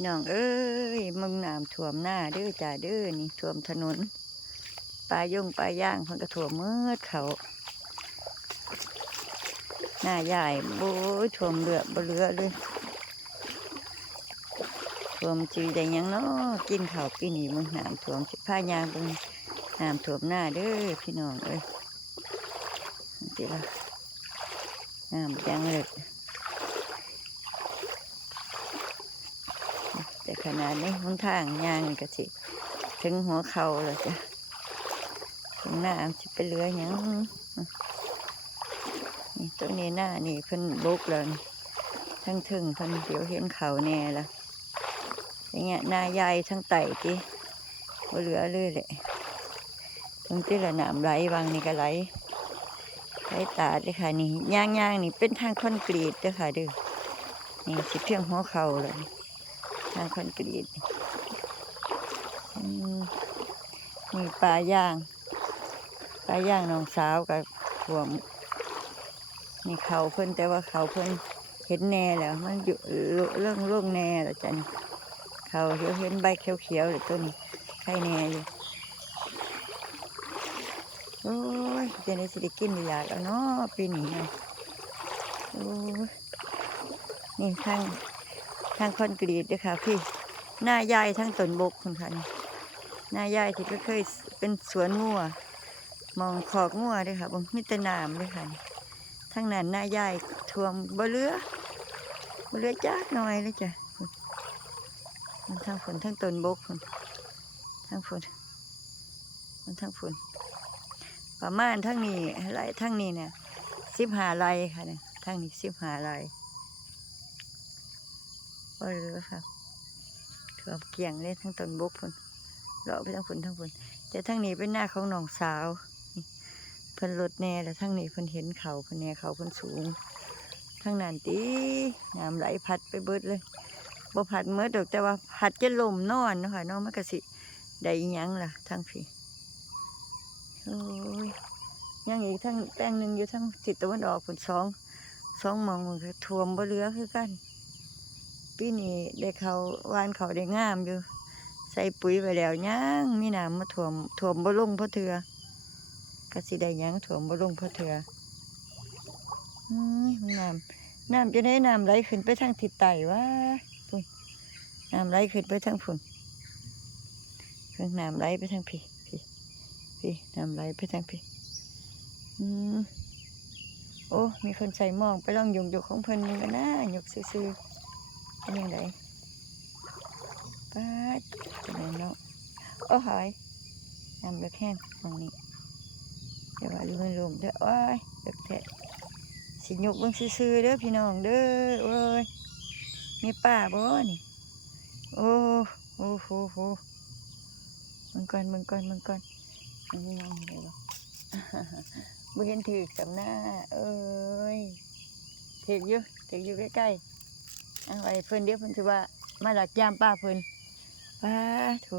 พี่น้องเอ้ยมึงน้ำท่วมหน้าเด้อจ้าเด้อนี่ท่วมถนนปลายงปลาย่างเพิ่นก็ท่วมเมืดเขา หน้าใหญ่โบ้ยท่วมเรือบ่เหลือเลยท่วมจีได้หยังเนาะกินข้าวปีนี้มึงน้ำท่วมสิพายางเบิ่งน้ำท่วมหน้าเด้อพี่น้องเอ้ยนี่ละน้ำยังเลิก แต่ ขนาดนี้หนทางยางนี่ก็สิถึงหัวเข่าแล้วจ้ะถึงหน้ามันสิไปเลือยังนี่ตรงนี้หน้านี่เพิ่นบุกแล้วนี่ทั้งถึงเพิ่นเดี๋ยวเห็นเขาแน่ละอย่างเงี้ยหน้าใหญ่ทั้งไต่ที่บ่เหลือเลยแหละตรงที่ละน้ำไหลบางนี่ก็ไหลไหลตาดเลยค่ะนี่ย่างย่างๆนี่เป็นทางคอนกรีตเด้อค่ะเด้อนี่สิเพียงหัวเข่าเลยางคอนกรีตมีปลาย่างปลาย่างน้องสาวกับถ่วมนี่เขาเพิ่นแต่ว่าเขาเพิ่นเห็นแน่แล้ว มันอยู่เรื่องร่วงแน่แล้วจ้ะนี่เขาเดี๋ยวเห็นใบเขียวๆเลยต้นไข่แน่อยู่โอ้ยจะได้สิได้กินได้อยากแล้วเนาะปีนี้นาะโอ้ยนี่ทาง ทางคอนกรีตด้วยค่ะพี่หน้ายายทั้งต้นบกคุณค่ะนี่หน้ายายที่ก็เคยเป็นสวนงัวมองขอกงัวด้วยค่ะบงมิตรนามด้วยค่ะทั้งนั้นหน้ายายท่วมบ่เหลือบเหลือจักหน่อยเลยจ้ะมันทั้งฝนทั้งต้นบกฝนทั้งฝนมันทั้งฝนประมาณทั้งนี้ไรทั้งนี้เนี่ยสิบหาไรค่ะเนี่ยทั้งนี้สิบหาไร บ่เหลือค่ะถ่วมเกี่ยงเลยทั้งต้นบกพุ่นเลาะไปทั้งพุ่นทั้งพุ่นแต่ทั้งนี้เป็นหน้าของน้องสาวเพิ่นลดแน่แล้วทั้งนี้เพิ่นเห็นเขาเพิ่นแน่เขาเพิ่นสูงทั้งนั้นตีน้ำไหลพัดไปเบิดเลยบ่พัดเมื่อดอกแต่ว่าพัดจะลมนอนเนาะค่ะน้องมันก็สิได้ยังล่ะทั้งพี่โอ้ยยังอีกทั้งแป้งหนึ่งอยู่ทั้งทิศตะวันออกพุ่นสองสองมองมันก็ท่วมบ่เหลือคือกัน ปีนี้ได้เขาวานเขาได้งามอยู่ ใส่ปุ๋ยไปแล้วยังมีน้ำมาถ่วมถ่วมบ่ลงเพราะเถือก็สิได้หยังถ่วมบ่ลงเพราะเถืออุ้มน้ำน้ำจะได้น้ำไหลขึ้นไปทางทิศใต้วะพุ่นน้ำไหลขึ้นไปทางพุ่นเพิ่งน้ำไหลไปทางพี่พี่พี่น้ำไหลไปทางพี่อืมโอ้ มีคนใส่หมองไปลองยงยกของเพิ่นนึงกันนะยกซื่อ เป็นยังไงป้าดเป็นไงเนาะโอ้หอยน้ำเลือกแห้งตรงนี้เดี๋ยวว่าลืมลมเด้อโอ้ยเลือกแทะสิยกเบิ่งซื่อเด้อพี่น้องเด้อโอ้ยมีป้าบ่นี่โอ้โอ้โหโหมึงก่อนมึงก่อนมึงก่อนมึงยังไงบ่บ่เห็นถือสำหน้าเอ้ยถืออยู่ถืออยู่ใกล้ๆ อาไว้เพิ่นเดี๋ยวเพิ่นสิว่ามาหลักยามป้าเพิ่นป้าถู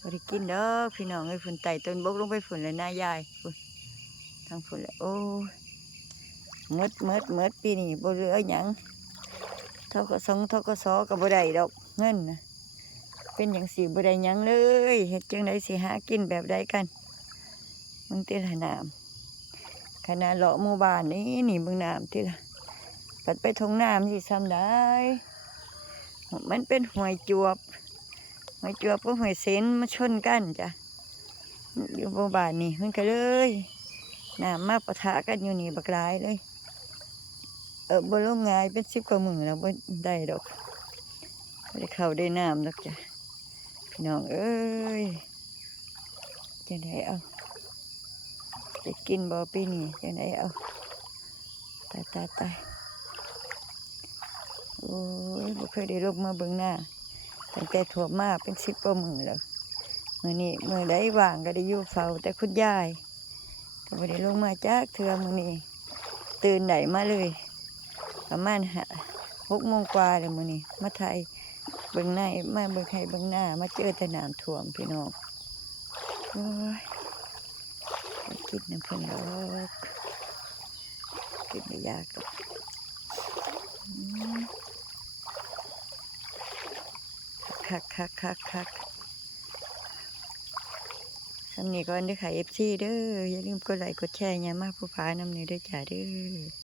บ่ได้กินเด้อพี่น้องเอ้เพิ่นไต่ต้นบกลงไปฝุ่นเลยหน้ายายฝุ่นทางฝุ่นเลยโอ้ยหมดหมดหมดปีนี้บ่เหลือหยังเท่ากับสองเท่ากับสอก็บ่ได้ดอกเงินนะเป็นอย่างสิบ่ได้หยังเลยเฮ็ดจังไดสิหากินแบบใดกันมึงติละน้ำขนาดเลาะหมู่บ้านนี่นี่เบิ่งน้ำติละ ปัดไปทงน้ำสิซ้ำได้ มันเป็นหวยจวบหวยจวบกับหวยเซนมาชนกันจ้ะอยู่บบ้านนี่มันก็เลยน้ำมาปะทะกันอยู่นี่บักลายเลย เออบ่ลงง่ายเป็นสิบกว่ามือแล้วบ่ได้ดอกบ่ได้เข้าได้น้ำดอกจ้ะพี่น้องเอ้ยจะได้เอาจะกินบ่ปีนี้จะได้เอาตายตายตาย โอ้ยบ่เคยได้ลงมาเบิ่งหน้าตั้งแต่ถั่วมาเป็นสิบกว่ามือแล้วมือนี้มือได้ว่างก็ได้อยู่เฝ้าแต่คุณยายก็บ่ได้ลงมาจากเทือมือนี้ตื่นไหนมาเลย ประมาณหกโมงกว่าเลยมือนี้มาไทยเบิ่งหน้ามาเบิ่งให้เบิ่งหน้า มาเจอแต่น้ำท่วมพี่น้องโอ้ยบ่กินน้ำเพิ่นดอกกินไม่ยากดอก อืม คักคักคักคักสำนีก่อนเด้อค่ะ FC เด้ออย่าลืมกดไลค์กดแชร์อย่ามาผู้พานำเนยเด้อจ้าเด้อ